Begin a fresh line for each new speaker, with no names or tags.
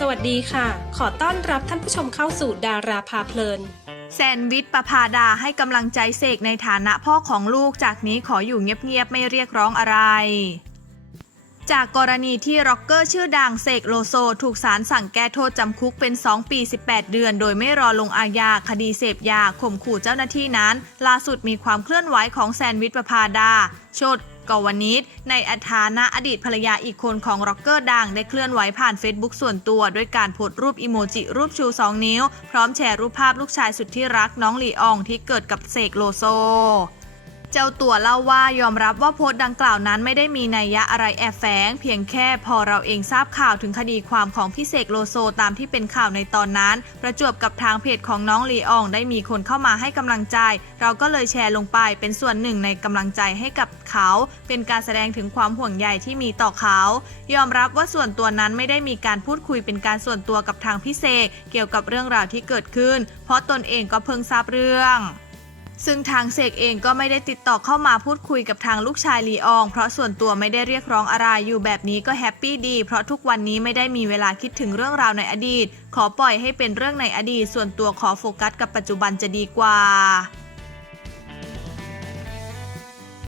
สวัสดีค่ะ ขอต้อนรับท่านผู้ชมเข้าสู่ดาราพาเพลิน
แซนวิชประพาดาให้กำลังใจเสกในฐานะพ่อของลูกจากนี้ขออยู่เงียบๆไม่เรียกร้องอะไร จากกรณีที่ร็อกเกอร์ชื่อดังเสกโลโซ ถูกศาลสั่งแก้โทษจำคุกเป็น 2 ปี 18 เดือน โดยไม่รอลงอาญาคดีเสพยาข่มขู่เจ้าหน้าที่นั้น ล่าสุดมีความเคลื่อนไหวของแซนวิชประพาดาโชด กวนิชในอัฐานะอดีตภรรยาอีกคนของร็อกเกอร์ดังได้เคลื่อนไหวผ่านเฟซบุ๊กส่วนตัว ด้วยการโพสต์รูปอิโมจิรูปชู 2 นิ้ว พร้อมแชร์รูปภาพลูกชายสุดที่รักน้องหลีอองที่เกิดกับเสกโลโซ เจ้าตัวเล่าว่ายอมรับว่าโพสต์ดังกล่าวนั้นไม่ได้มีนัยยะอะไรแอบแฝงเพียงแค่พอเราเองทราบข่าวถึงคดีความของพี่เสกโลโซตามที่เป็นข่าวในตอนนั้น ประจวบกับทางเพจของน้องลีอองได้มีคนเข้ามาให้กำลังใจ เราก็เลยแชร์ลงไปเป็นส่วนหนึ่งในกำลังใจให้กับเขา เป็นการแสดงถึงความห่วงใยที่มีต่อเขา ยอมรับว่าส่วนตัวนั้นไม่ได้มีการพูดคุยเป็นการส่วนตัวกับทางพี่เสกเกี่ยวกับเรื่องราวที่เกิดขึ้น เพราะตนเองก็เพิ่งทราบเรื่อง ซึ่งทางเสกเองก็ไม่ได้ติดต่อเข้ามาพูดคุยกับทางลูกชายลีออง เพราะส่วนตัวไม่ได้เรียกร้องอะไรอยู่แบบนี้ก็แฮปปี้ดี เพราะทุกวันนี้ไม่ได้มีเวลาคิดถึงเรื่องราวในอดีต ขอปล่อยให้เป็นเรื่องในอดีต ส่วนตัวขอโฟกัสกับปัจจุบันจะดีกว่า